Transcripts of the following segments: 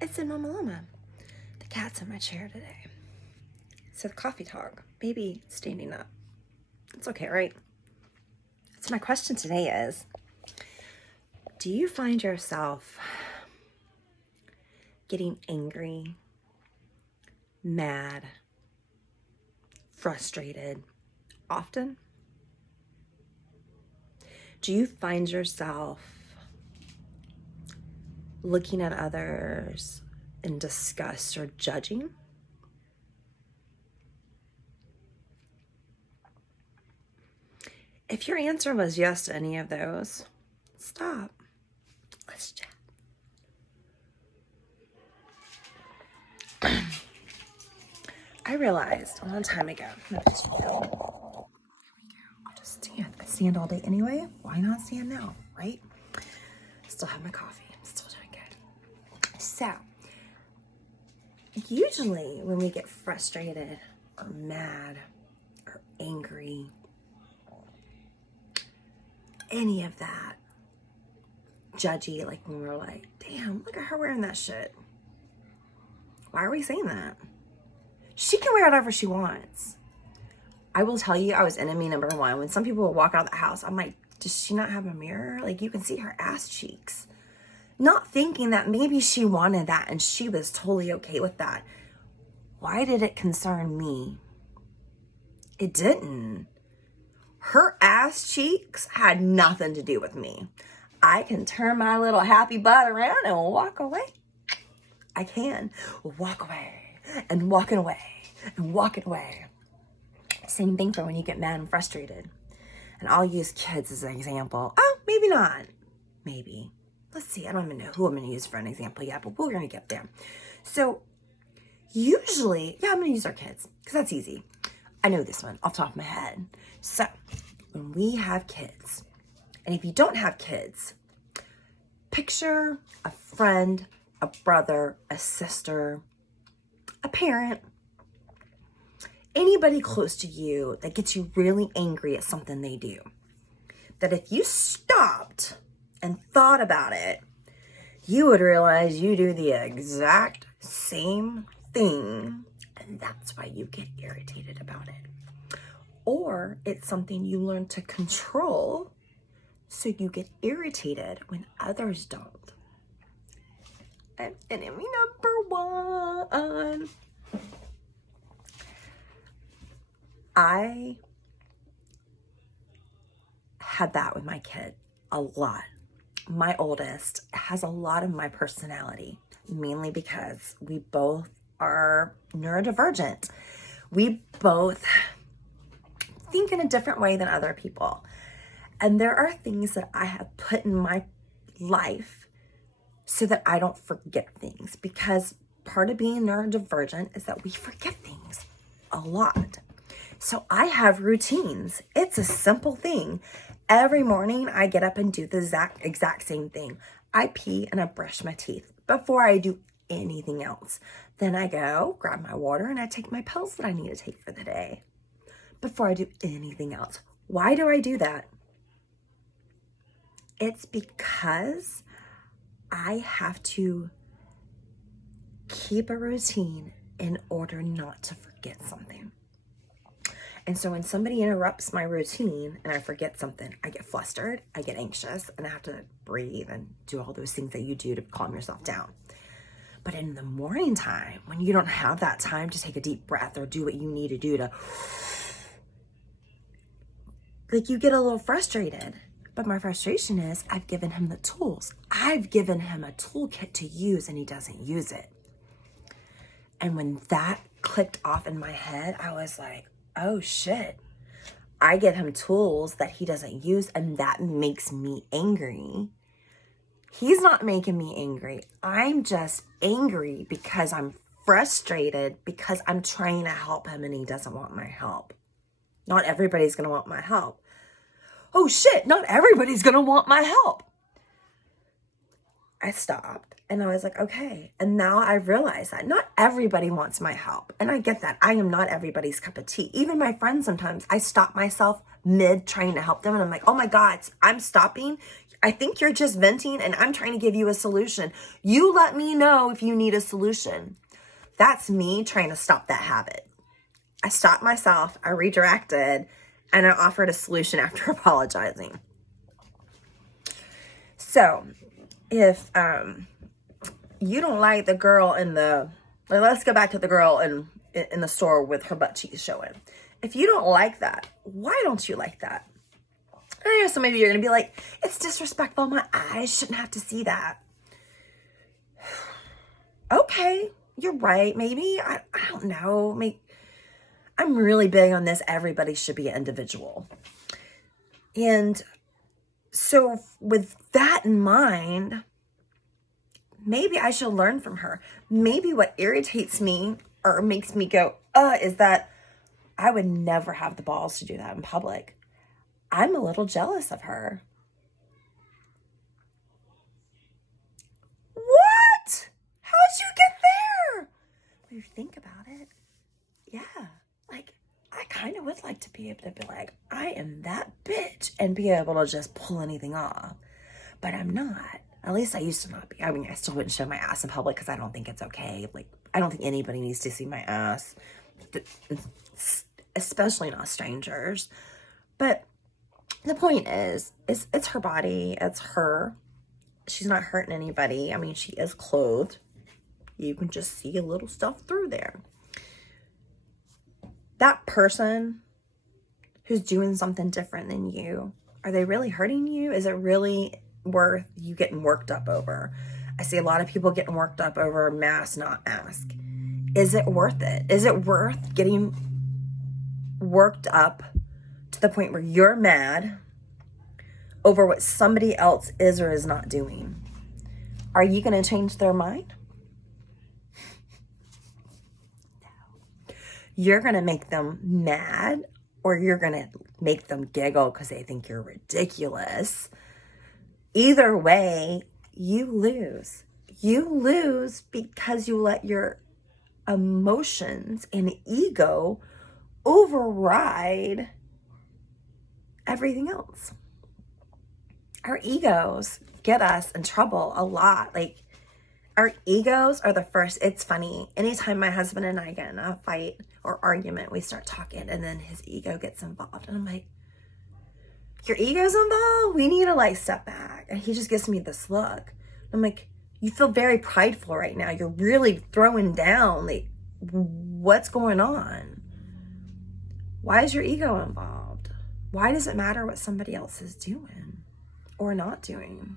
It's in Mama Llama. The cat's in my chair today. So the coffee talk, maybe standing up. It's okay, right? So my question today is, do you find yourself getting angry, mad, frustrated often? Do you find yourself looking at others in disgust or judging? If your answer was yes to any of those, stop. Let's chat. I realized a long time ago, I'll just stand. I stand all day anyway. Why not stand now, right? Still have my coffee. Still doing good. So, usually when we get frustrated or mad or angry, any of that, judgy, like when we're like, damn, look at her wearing that shit. Why are we saying that? She can wear whatever she wants. I will tell you, I was enemy number one. When some people would walk out of the house, I'm like, does she not have a mirror? Like, you can see her ass cheeks. Not thinking that maybe she wanted that and she was totally okay with that. Why did it concern me? It didn't. Her ass cheeks had nothing to do with me. I can turn my little happy butt around and walk away. I can walk away and walking away and walking away. Same thing for when you get mad and frustrated. And I'll use kids as an example. Oh, maybe not. Maybe. Let's see. I don't even know who I'm going to use for an example yet, but we're going to get there. So usually, I'm going to use our kids because that's easy. I know this one off the top of my head. So when we have kids, and if you don't have kids, picture a friend, a brother, a sister, a parent, anybody close to you that gets you really angry at something they do. That if you stopped and thought about it, you would realize you do the exact same thing, and that's why you get irritated about it. Or it's something you learn to control, so you get irritated when others don't. And enemy number one. I had that with my kid a lot. My oldest has a lot of my personality, mainly because we both are neurodivergent. We both think in a different way than other people. And there are things that I have put in my life so that I don't forget things, because part of being neurodivergent is that we forget things a lot. So I have routines. It's a simple thing. Every morning I get up and do the exact same thing. I pee and I brush my teeth before I do anything else. Then I go grab my water and I take my pills that I need to take for the day before I do anything else. Why do I do that? It's because I have to keep a routine in order not to forget something. And so when somebody interrupts my routine and I forget something, I get flustered, I get anxious, and I have to breathe and do all those things that you do to calm yourself down. But in the morning time, when you don't have that time to take a deep breath or do what you need to do to, like, you get a little frustrated. But my frustration is I've given him the tools. I've given him a toolkit to use and he doesn't use it. And when that clicked off in my head, I was like, oh shit. I give him tools that he doesn't use and that makes me angry. He's not making me angry. I'm just angry because I'm frustrated because I'm trying to help him and he doesn't want my help. Not everybody's going to want my help. Oh shit, not everybody's going to want my help. I stopped and I was like, okay. And now I realize that not everybody wants my help. And I get that. I am not everybody's cup of tea. Even my friends, sometimes I stop myself mid trying to help them. And I'm like, oh my God, I'm stopping. I think you're just venting and I'm trying to give you a solution. You let me know if you need a solution. That's me trying to stop that habit. I stopped myself, I redirected, and I offered a solution after apologizing. So if you don't like the girl let's go back to the girl in the store with her butt cheeks showing. If you don't like that, why don't you like that? I know some of you are going to be like, it's disrespectful. My eyes shouldn't have to see that. Okay, you're right. Maybe, I don't know. I'm really big on this. Everybody should be an individual. And so with that in mind, maybe I should learn from her. Maybe what irritates me or makes me go, is that I would never have the balls to do that in public. I'm a little jealous of her. What? How'd you get there? When you think about it, yeah, like I kind of would like to be able to be like, I am that bitch and be able to just pull anything off. But I'm not. At least I used to not be. I mean, I still wouldn't show my ass in public because I don't think it's okay. Like, I don't think anybody needs to see my ass, especially not strangers. But the point is it's her body. It's her. She's not hurting anybody. I mean, she is clothed. You can just see a little stuff through there. That person who's doing something different than you, are they really hurting you? Is it really worth you getting worked up over? I see a lot of people getting worked up over mask, not mask. Is it worth it? Is it worth getting worked up to the point where you're mad over what somebody else is or is not doing? Are you going to change their mind? No. You're going to make them mad, or you're going to make them giggle because they think you're ridiculous. Either way, you lose. You lose because you let your emotions and ego override everything else. Our egos get us in trouble a lot. Like, our egos are the first. It's funny. Anytime my husband and I get in a fight or argument, we start talking and then his ego gets involved. And I'm like, your ego's involved? We need to like step back. And he just gives me this look. I'm like, you feel very prideful right now. You're really throwing down. Like, what's going on? Why is your ego involved? Why does it matter what somebody else is doing or not doing?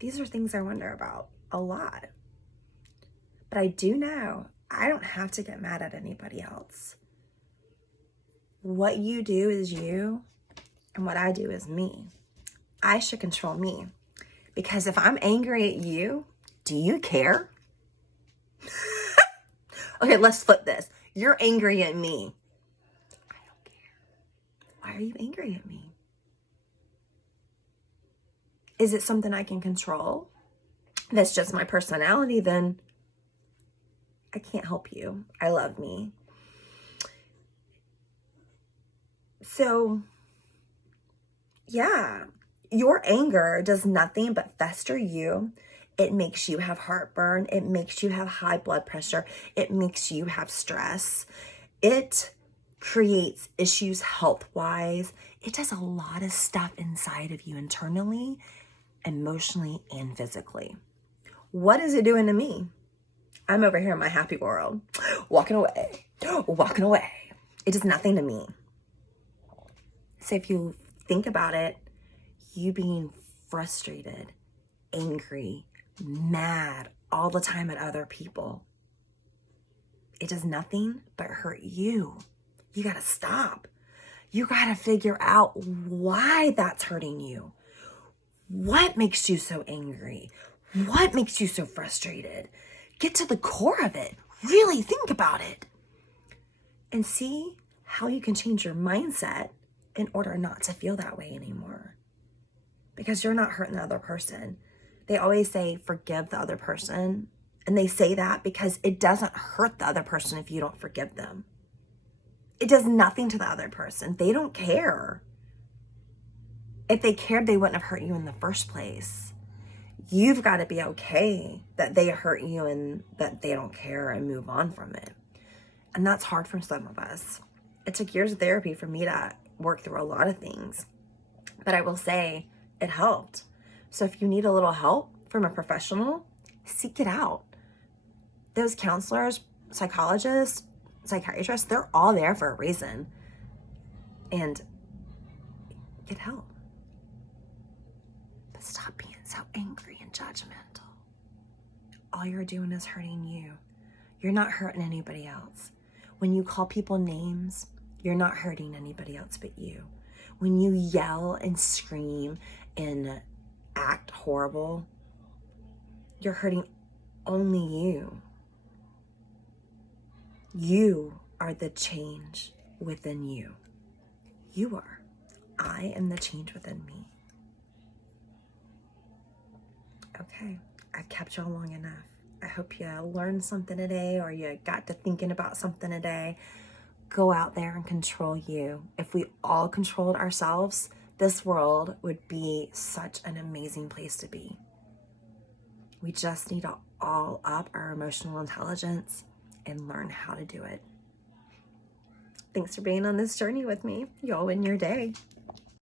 These are things I wonder about a lot. But I do know I don't have to get mad at anybody else. What you do is you, and what I do is me. I should control me. Because if I'm angry at you, do you care? Okay, let's flip this. You're angry at me. I don't care. Why are you angry at me? Is it something I can control? That's just my personality, then I can't help you. I love me. So, yeah, your anger does nothing but fester you. It makes you have heartburn. It makes you have high blood pressure. It makes you have stress. It creates issues health-wise. It does a lot of stuff inside of you internally, emotionally, and physically. What is it doing to me? I'm over here in my happy world, walking away. It does nothing to me. So if you think about it, you being frustrated, angry, mad all the time at other people, it does nothing but hurt you. You gotta stop. You gotta figure out why that's hurting you. What makes you so angry? What makes you so frustrated? Get to the core of it. Really think about it. And see how you can change your mindset in order not to feel that way anymore. Because you're not hurting the other person. They always say, forgive the other person. And they say that because it doesn't hurt the other person if you don't forgive them. It does nothing to the other person. They don't care. If they cared, they wouldn't have hurt you in the first place. You've got to be okay that they hurt you and that they don't care and move on from it. And that's hard for some of us. It took years of therapy for me to work through a lot of things. But I will say it helped. So if you need a little help from a professional, seek it out. Those counselors, psychologists, psychiatrists, they're all there for a reason. And get help. But stop being so angry and judgmental. All you're doing is hurting you. You're not hurting anybody else. When you call people names, you're not hurting anybody else but you. When you yell and scream and act horrible, you're hurting only you. You are the change within you. You are. I am the change within me. Okay, I've kept y'all long enough. I hope you learned something today or you got to thinking about something today. Go out there and control you. If we all controlled ourselves, this world would be such an amazing place to be. We just need to all up our emotional intelligence and learn how to do it. Thanks for being on this journey with me. Y'all win your day.